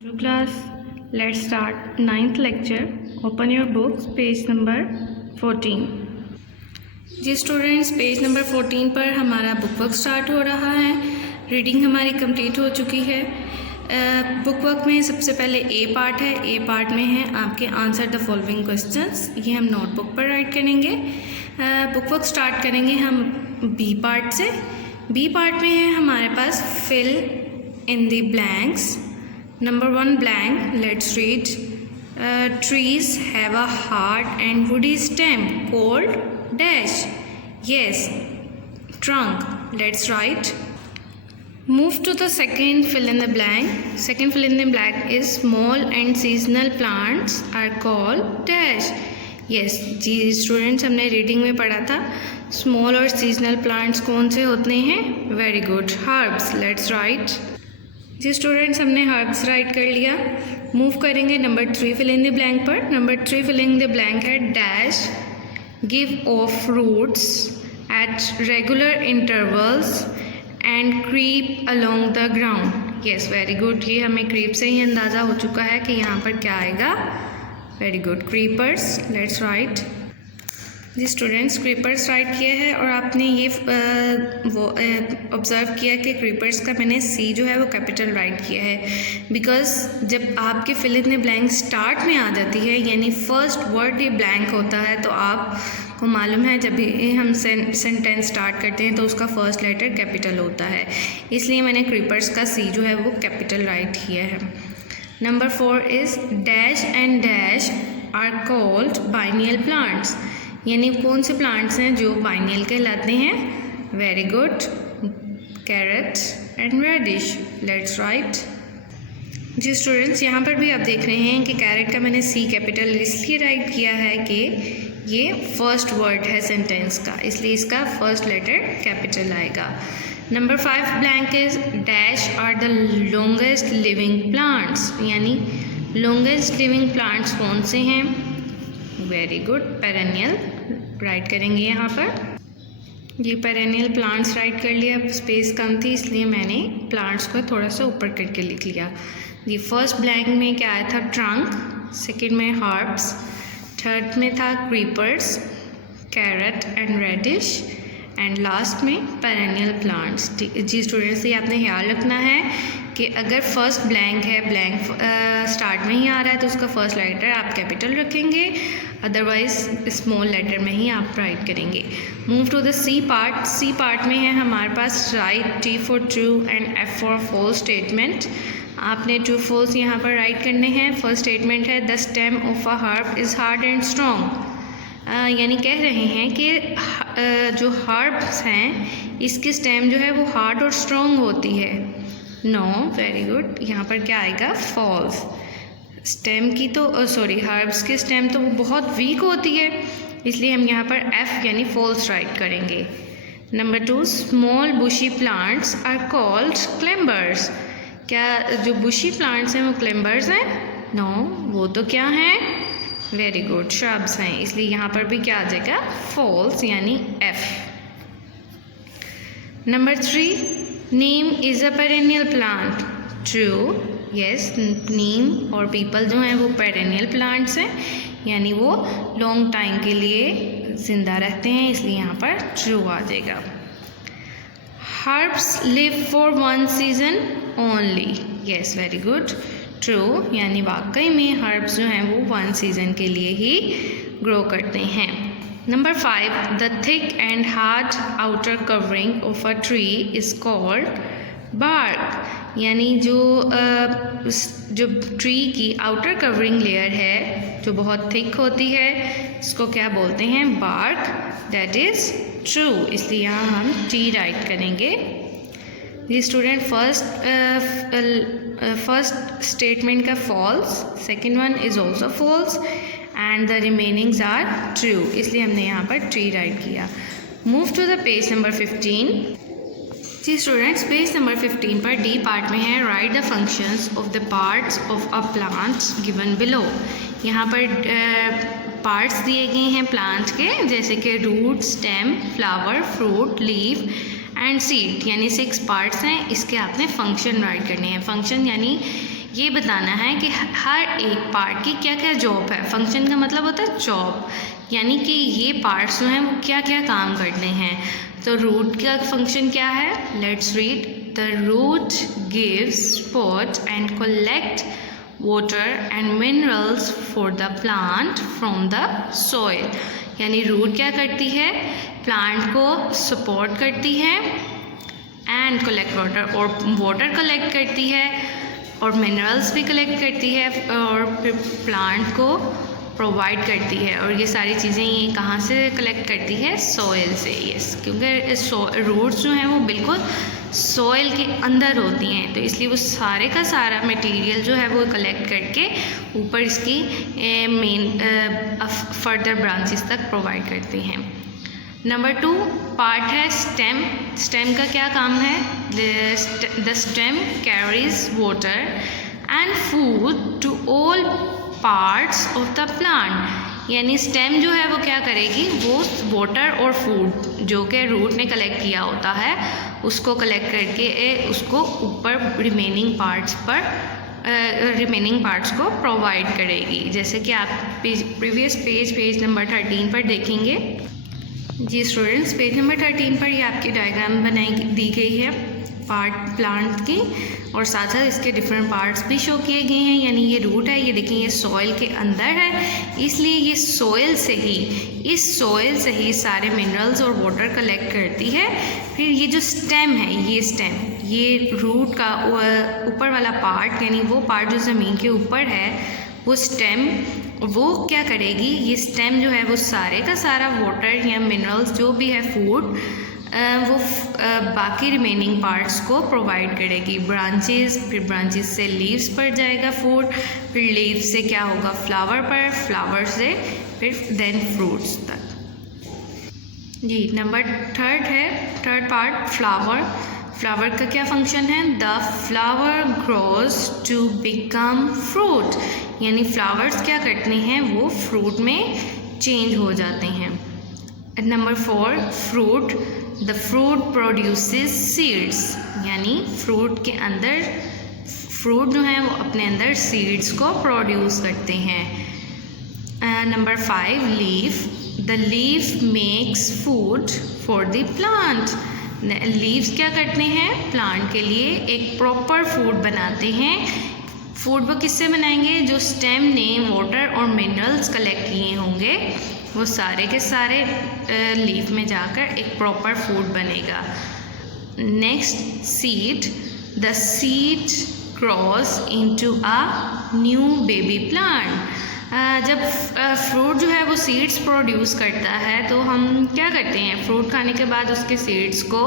Hello class, let's start 9th lecture. Open your books, page number 14. Ji students, page number 14 पर हमारा book work start हो रहा है. Reading हमारी complete हो चुकी है. बुक वर्क में सबसे पहले ए पार्ट है. ए पार्ट में है आपके आंसर द फॉलोइंग क्वेश्चंस. ये हम नोटबुक पर राइट करेंगे. बुक वर्क स्टार्ट करेंगे हम बी पार्ट से. बी पार्ट में है हमारे पास fill in the blanks. Number 1 blank, let's read. Trees have a hard and woody stem called dash. Yes, trunk. Let's write. Move to the second fill in the blank. Second fill in the blank is small and seasonal plants are called dash. Yes, जी students, हमने reading में पढ़ा था small और seasonal plants कौन से होते हैं. Very good, herbs. Let's write. जी स्टूडेंट्स, हमने हर्ब्स राइट कर लिया. मूव करेंगे number 3 fill in the blank पर. Number 3 fill in the blank है dash give off roots at regular intervals and creep along the ground. Yes, very good. ये हमें creep से ही अंदाज़ा हो चुका है कि यहाँ पर क्या आएगा. Very good, creepers. Let's write. जी स्टूडेंट्स, क्रीपर्स राइट किया है और आपने ये वो ऑब्ज़र्व किया कि क्रीपर्स का मैंने सी जो है वो कैपिटल राइट किया है. बिकॉज जब आपके fill in the blank start में आ जाती है, यानी फर्स्ट वर्ड ये ब्लैंक होता है, तो आपको मालूम है जब भी हम सेंटेंस स्टार्ट करते हैं तो उसका फर्स्ट लेटर कैपिटल होता है. इसलिए मैंने क्रीपर्स का सी जो है वो कैपिटल राइट किया है. Number 4 is dash and dash are called biennial plants. यानी कौन से प्लांट्स हैं जो बाइनियल कहलाते हैं. Very good, carrot and radish. Let's write. जी स्टूडेंट्स, यहाँ पर भी आप देख रहे हैं कि कैरेट का मैंने सी कैपिटल इसलिए राइट किया है कि ये फर्स्ट वर्ड है सेंटेंस का, इसलिए इसका फर्स्ट लेटर कैपिटल आएगा. Number 5 blank is dash are the longest living plants. यानी लॉन्गेस्ट लिविंग प्लांट्स कौन से हैं. वेरी गुड, पेरेनियल राइट करेंगे यहाँ पर. ये पेरेनियल प्लांट्स राइट कर लिया. स्पेस कम थी इसलिए मैंने प्लांट्स को थोड़ा सा ऊपर करके लिख लिया. ये फर्स्ट ब्लैंक में क्या आया था, ट्रंक. सेकंड में हर्ब्स. थर्ड में था creepers, carrot and radish. And last में पेरेनियल प्लांट्स. जी स्टूडेंट्स, ये आपने ख्याल रखना है कि अगर फर्स्ट ब्लैंक है, ब्लैंक स्टार्ट में ही आ रहा है तो उसका फर्स्ट लेटर आप कैपिटल रखेंगे, अदरवाइज स्मॉल लेटर में ही आप राइट करेंगे. Move to the C part. C part में है हमारे पास write T for true and F for false statement. आपने ट्रू फॉल्स यहाँ पर राइट करने हैं. फर्स्ट स्टेटमेंट है the stem of a herb is hard and strong. यानी कह रहे हैं कि जो हर्ब्स हैं इसकी स्टेम जो है वो हार्ड और स्ट्रॉन्ग होती है. No, very good. यहाँ पर क्या आएगा, फॉल्स. स्टेम की तो हर्ब्स की स्टेम तो वो बहुत वीक होती है, इसलिए हम यहाँ पर एफ यानी फॉल्स राइट करेंगे. Number 2 small bushy plants are called climbers. क्या जो बुशी प्लांट्स हैं वो क्लेम्बर्स हैं. नो, वो तो क्या हैं, वेरी गुड, श्रब्स हैं. इसलिए यहाँ पर भी क्या आ जाएगा, फॉल्स यानी F. Number 3 neem is a perennial plant. True. Yes, neem और पीपल जो हैं वो पेरेनियल प्लांट्स हैं, यानी वो लॉन्ग टाइम के लिए ज़िंदा रहते हैं, इसलिए यहाँ पर ट्रू आ जाएगा. Herbs live for 1 season only. Yes, very good, true. यानी वाकई में हर्ब्स जो हैं वो 1 सीज़न के लिए ही ग्रो करते हैं. Number 5 the thick and hard outer covering of a tree is called bark. यानी जो ट्री की आउटर कवरिंग लेयर है जो बहुत थिक होती है, इसको क्या बोलते हैं, बार्क. दैट इज़ ट्रू, इसलिए यहाँ हम टी राइट करेंगे. ये स्टूडेंट फर्स्ट स्टेटमेंट का false, second one is also false and the remainings are true, इसलिए हमने यहाँ पर ट्री राइट किया. Move to the page number 15. जी स्टूडेंट्स, पेज नंबर 15 पर डी पार्ट में है write the functions of the parts of a plant given below. यहाँ पर पार्ट्स दिए गए हैं प्लांट के, जैसे कि root, stem, flower, fruit, leaf and seed, यानी 6 पार्ट्स हैं. इसके आपने फंक्शन राइट करने हैं. फंक्शन यानी ये बताना है कि हर एक पार्ट की क्या क्या जॉब है। फंक्शन का मतलब होता है जॉब, यानी कि ये पार्ट्स जो हैं वो क्या क्या काम करते हैं। तो रूट का फंक्शन क्या है, let's read. The root gives support and collect water and minerals for the plant from the soil. यानी रूट क्या करती है, प्लांट को सपोर्ट करती है एंड कलेक्ट वाटर, और वाटर कलेक्ट करती है और मिनरल्स भी कलेक्ट करती है और फिर प्लांट को प्रोवाइड करती है। और ये सारी चीज़ें ये कहाँ से कलेक्ट करती है, सॉइल से। यस, क्योंकि रूट्स जो हैं वो बिल्कुल सॉइल के अंदर होती हैं, तो इसलिए वो सारे का सारा मटेरियल जो है वो कलेक्ट करके ऊपर इसकी मेन फर्दर ब्रांचेस तक प्रोवाइड करती हैं। नंबर 2 पार्ट है स्टेम। स्टेम का क्या काम है, the stem carries water and food to all parts of the plant. यानी स्टेम जो है वो क्या करेगी, वो वाटर और फूड जो कि रूट ने कलेक्ट किया होता है उसको कलेक्ट करके उसको ऊपर रिमेनिंग पार्ट्स को प्रोवाइड करेगी। जैसे कि आप प्रीवियस पेज नंबर 13 पर देखेंगे। जी स्टूडेंट्स, पेज नंबर 13 पर ये आपकी डायग्राम दी गई है पार्ट प्लांट की, और साथ साथ इसके डिफरेंट पार्ट्स भी शो किए गए हैं। यानी ये रूट है, ये देखिए ये सॉइल के अंदर है, इसलिए ये इस सॉइल से ही सारे मिनरल्स और वाटर कलेक्ट करती है। फिर ये जो स्टेम है, ये रूट का ऊपर वाला पार्ट, यानी वो पार्ट जो ज़मीन के ऊपर है, वो स्टेम वो क्या करेगी, ये स्टेम जो है वो सारे का सारा वाटर या मिनरल्स जो भी है फूड वो बाकी रिमेनिंग पार्ट्स को प्रोवाइड करेगी। फिर ब्रांचेस से लीव्स पर जाएगा फूड, फिर लीव्स से क्या होगा फ्लावर पर, फ्लावर से फिर देन फ्रूट्स तक। जी नंबर 3 है, थर्ड पार्ट फ्लावर। फ्लावर का क्या फंक्शन है, the flower grows to become fruit. यानी फ्लावर्स क्या करते हैं, वो फ्रूट में चेंज हो जाते हैं। Number 4 fruit, the fruit produces seeds. यानी फ्रूट जो हैं वो अपने अंदर सीड्स को प्रोड्यूस करते हैं। Number 5 leaf, the leaf makes food for the plant. Leaves क्या करते हैं, प्लांट के लिए एक प्रॉपर फूड बनाते हैं। फूड वो किससे बनाएंगे, जो स्टेम ने वाटर और मिनरल्स कलेक्ट किए होंगे वो सारे के सारे लीफ में जाकर एक प्रॉपर फूड बनेगा। Next seed, the seed cross into a new baby plant. जब फ्रूट जो है वो सीड्स प्रोड्यूस करता है तो हम क्या करते हैं, फ्रूट खाने के बाद उसके सीड्स को,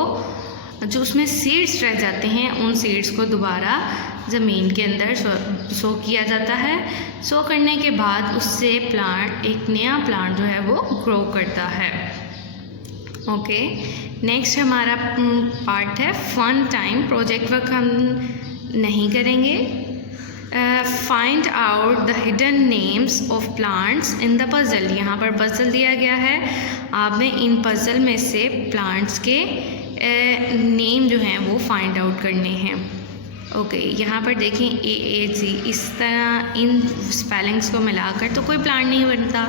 जो उसमें सीड्स रह जाते हैं, उन सीड्स को दोबारा ज़मीन के अंदर सो किया जाता है। सो करने के बाद उससे एक नया प्लांट जो है वो ग्रो करता है। ओके, नेक्स्ट हमारा पार्ट है फन टाइम। प्रोजेक्ट वर्क हम नहीं करेंगे। Find out the hidden names of plants in the puzzle. यहाँ पर पज़ल दिया गया है, आपने इन पज़ल में से प्लांट्स के नेम जो हैं वो फाइंड आउट करने हैं। ओके, यहाँ पर देखें AAG, इस तरह इन स्पेलिंग्स को मिलाकर तो कोई प्लांट नहीं बनता।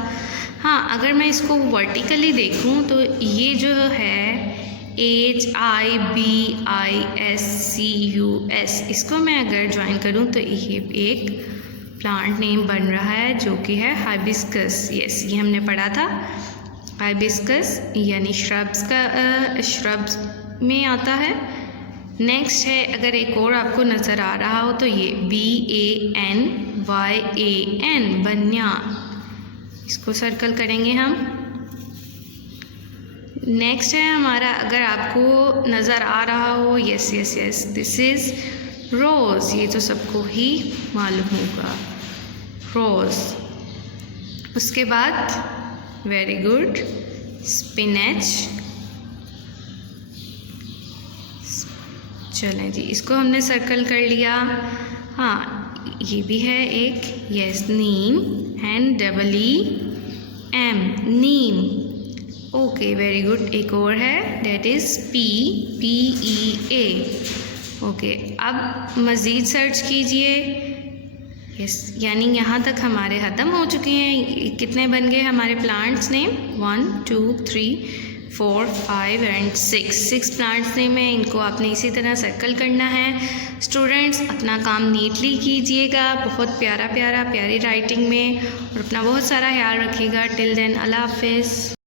हाँ, अगर मैं इसको वर्टिकली देखूँ तो ये जो है HIBISCUS, इसको मैं अगर ज्वाइन करूँ तो ये एक प्लांट नेम बन रहा है जो कि है हाइबिस्कस। यस, ये हमने पढ़ा था हाइबिस्कस, यानी श्रब्स में आता है। नेक्स्ट है, अगर एक और आपको नज़र आ रहा हो तो ये BANYAN, बन्या, इसको सर्कल करेंगे हम। नेक्स्ट है हमारा, अगर आपको नज़र आ रहा हो, यस, दिस इज़ रोज़। ये तो सबको ही मालूम होगा, रोज़। उसके बाद वेरी गुड, स्पिनच। चलें जी, इसको हमने सर्कल कर लिया। हाँ, ये भी है एक, yes, Neem, and EEM, Neem. Okay, very good. एक और है, डेट इज़ PEA। ओके, अब मज़ीद सर्च कीजिए। यस, यानी यहाँ तक हमारे ख़त्म हो चुके हैं। कितने बन गए हमारे plants name? 1 2 3 4 5 and 6 plants name है। इनको आपने इसी तरह सर्कल करना है। स्टूडेंट्स अपना काम नीटली कीजिएगा, बहुत प्यारी राइटिंग में, और अपना बहुत सारा ख्याल रखिएगा। टिल देन अल्लाह हाफिज़।